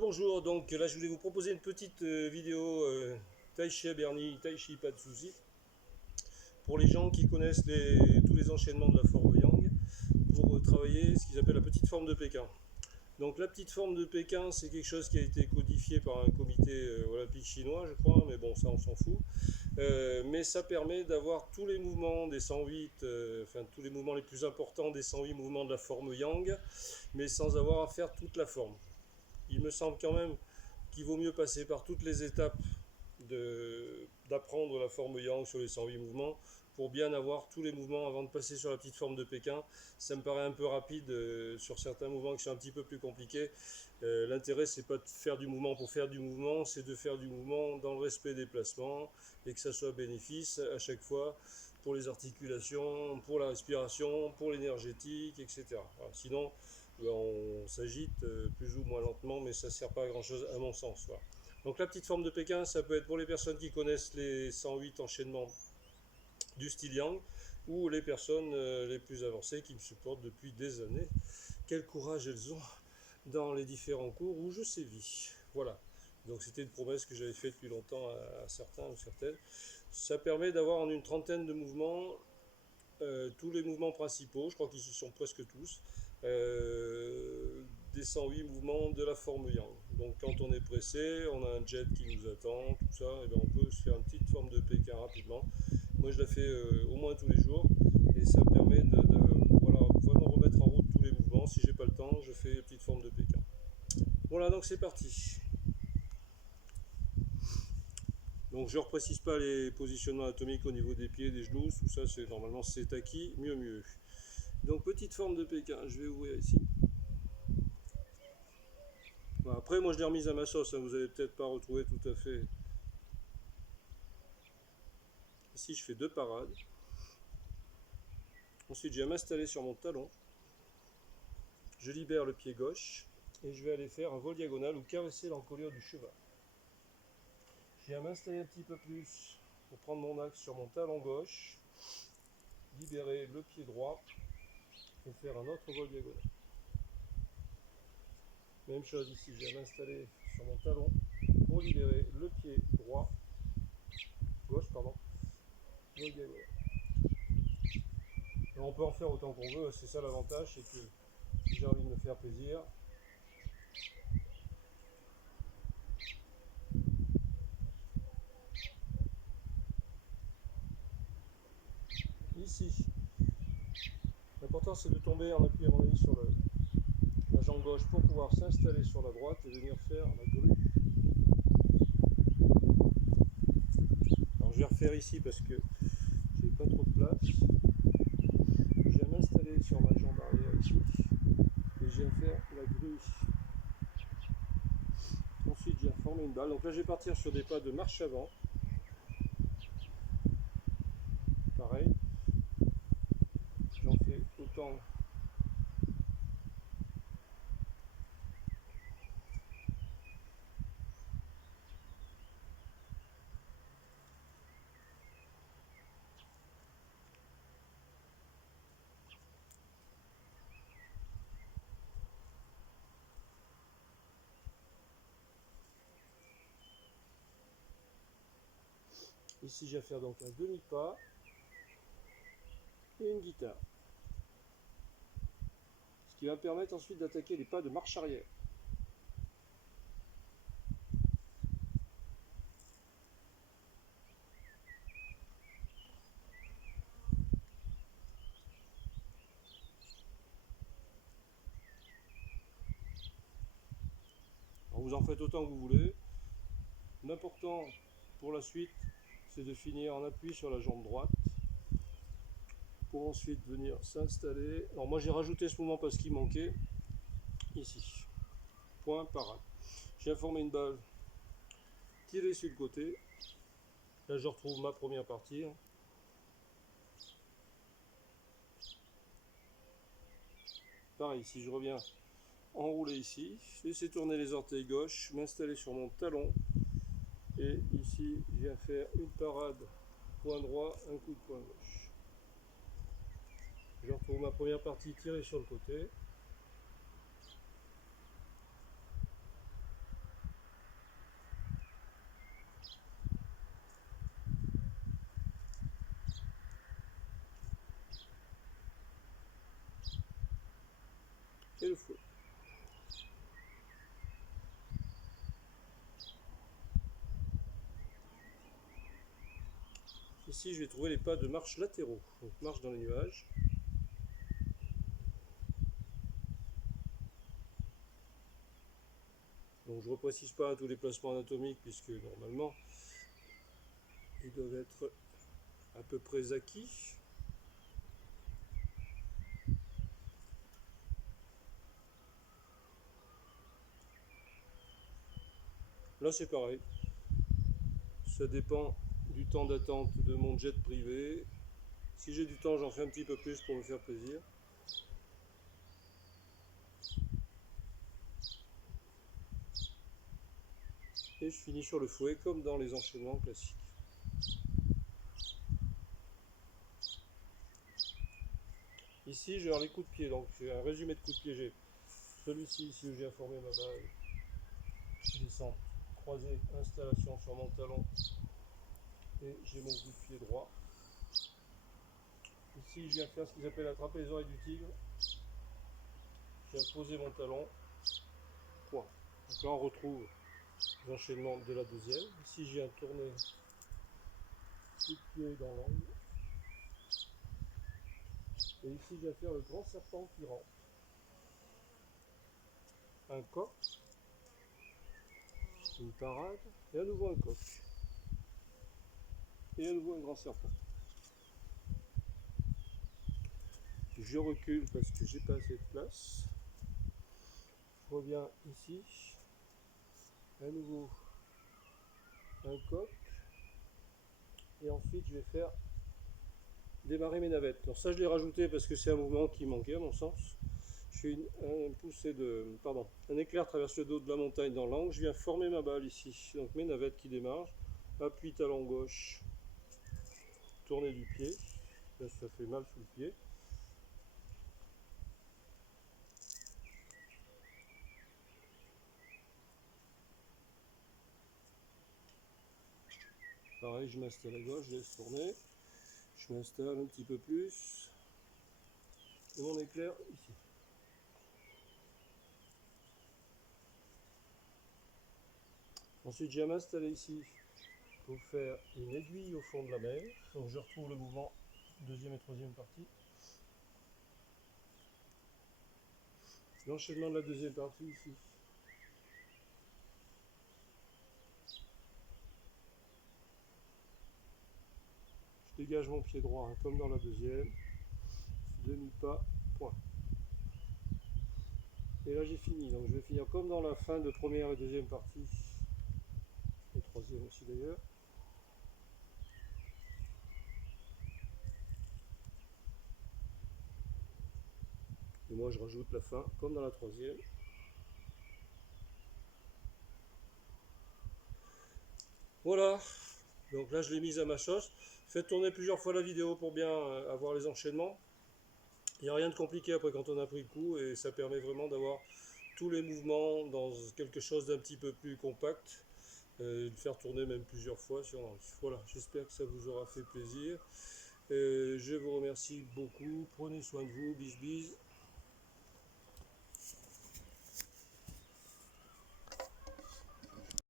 Rebonjour, donc là je voulais vous proposer une petite vidéo Tai Chi à Bernie, Tai Chi pas de soucis, pour les gens qui connaissent tous les enchaînements de la forme Yang, pour travailler ce qu'ils appellent la petite forme de Pékin. Donc la petite forme de Pékin, c'est quelque chose qui a été codifié par un comité olympique chinois, je crois, mais bon, ça on s'en fout. Mais ça permet d'avoir tous les mouvements des 108, enfin tous les mouvements les plus importants des 108 mouvements de la forme Yang, mais sans avoir à faire toute la forme. Il me semble quand même qu'il vaut mieux passer par toutes les étapes d'apprendre la forme Yang sur les 108 mouvements pour bien avoir tous les mouvements avant de passer sur la petite forme de Pékin. Ça me paraît un peu rapide sur certains mouvements qui sont un petit peu plus compliqués. L'intérêt, c'est pas de faire du mouvement pour faire du mouvement, c'est de faire du mouvement dans le respect des placements et que ça soit bénéfice à chaque fois pour les articulations, pour la respiration, pour l'énergétique, etc. Voilà. Sinon, on s'agite plus ou moins lentement, mais ça ne sert pas à grand chose à mon sens. Voilà. Donc la petite forme de Pékin, ça peut être pour les personnes qui connaissent les 108 enchaînements du style Yang, ou les personnes les plus avancées qui me supportent depuis des années. Quel courage elles ont dans les différents cours où je sévis. Voilà. Donc c'était une promesse que j'avais faite depuis longtemps à certains ou certaines. Ça permet d'avoir en une trentaine de mouvements tous les mouvements principaux, je crois qu'ils y sont presque tous, des 108 mouvements de la forme Yang. Donc quand on est pressé, on a un jet qui nous attend, tout ça, et bien on peut se faire une petite forme de Pékin rapidement. Moi je la fais au moins tous les jours, et ça permet voilà, vraiment remettre en route tous les mouvements. Si j'ai pas le temps, je fais une petite forme de Pékin. Voilà, donc c'est parti. Donc je ne reprécise pas les positionnements anatomiques au niveau des pieds, des genoux, tout ça c'est normalement c'est acquis, mieux. Donc petite forme de Pékin, je vais ouvrir ici. Voilà, après moi je l'ai remise à ma sauce, hein, vous n'allez peut-être pas retrouver tout à fait. Ici je fais deux parades. Ensuite je vais m'installer sur mon talon. Je libère le pied gauche et je vais aller faire un vol diagonal ou caresser l'encolure du cheval. Je vais m'installer un petit peu plus pour prendre mon axe sur mon talon gauche, libérer le pied droit et faire un autre vol diagonal. Même chose ici, je vais m'installer sur mon talon pour libérer le pied droit, gauche, pardon, vol diagonal. Alors on peut en faire autant qu'on veut, c'est ça l'avantage, c'est que si j'ai envie de me faire plaisir, ici, l'important c'est de tomber en appui à mon avis sur la jambe gauche pour pouvoir s'installer sur la droite et venir faire la grue. Alors je vais refaire ici parce que j'ai pas trop de place. Je vais m'installer sur ma jambe arrière ici et je vais faire la grue ici. Ensuite je vais former une balle. Donc là je vais partir sur des pas de marche avant. Pareil. J'en fais autant. Ici, je vais faire donc un demi-pas et une guitare. Ce qui va me permettre ensuite d'attaquer les pas de marche arrière. Alors vous en faites autant que vous voulez. L'important pour la suite, c'est de finir en appui sur la jambe droite pour ensuite venir s'installer. Alors moi j'ai rajouté ce mouvement parce qu'il manquait ici. Point, parade. J'ai informé une balle tirée sur le côté. Là je retrouve ma première partie. Pareil, si je reviens enrouler ici, laisser tourner les orteils gauche, m'installer sur mon talon. Et ici, je viens faire une parade point droit, un coup de poing gauche. Je retrouve ma première partie tirée sur le côté. et le fouet. Ici, je vais trouver les pas de marche latéraux, donc marche dans les nuages. Donc je ne reprécise pas tous les placements anatomiques puisque normalement ils doivent être à peu près acquis. Là c'est pareil, ça dépend du temps d'attente de mon jet privé. Si j'ai du temps, j'en fais un petit peu plus pour me faire plaisir. Et je finis sur le fouet comme dans les enchaînements classiques. Ici j'ai les coups de pied, donc j'ai un résumé de coups de pied. J'ai celui-ci ici où j'ai informé ma balle. Je descends, croisé, installation sur mon talon. Et j'ai mon coup de pied droit. Ici je viens faire ce qu'ils appellent la trapèze-oreille du tigre. Je viens poser mon talon. Point. Donc là on retrouve l'enchaînement de la deuxième. Ici j'ai un tourné coup de pied dans l'angle. Et ici je viens faire le grand serpent qui rentre. Un coq, une parade, et à nouveau un coq. Et à nouveau un grand serpent. Je recule parce que j'ai pas assez de place. Je reviens ici. À nouveau un coq. Et ensuite je vais faire démarrer mes navettes. Alors ça je l'ai rajouté parce que c'est un mouvement qui manquait à mon sens. Je fais un éclair traverse le dos de la montagne dans l'angle. Je viens former ma balle ici. Donc mes navettes qui démarrent. Appui talon gauche. Tournée du pied. Là ça fait mal sous le pied. Pareil, je m'installe à gauche, je laisse tourner. Je m'installe un petit peu plus. Et mon éclair ici. Ensuite, je viens m'installer ici pour faire une aiguille au fond de la mer. Donc je retrouve le mouvement deuxième et troisième partie. L'enchaînement de la deuxième partie ici. Je dégage mon pied droit hein, comme dans la deuxième. Demi-pas, point. Et là j'ai fini. Donc je vais finir comme dans la fin de première et deuxième partie. Et troisième aussi d'ailleurs. Et moi je rajoute la fin comme dans la troisième. Voilà. Donc là je l'ai mise à ma sauce. Faites tourner plusieurs fois la vidéo pour bien avoir les enchaînements. Il n'y a rien de compliqué après quand on a pris le coup et ça permet vraiment d'avoir tous les mouvements dans quelque chose d'un petit peu plus compact, de faire tourner même plusieurs fois sur un. Voilà, j'espère que ça vous aura fait plaisir. Je vous remercie beaucoup, prenez soin de vous, bis bis.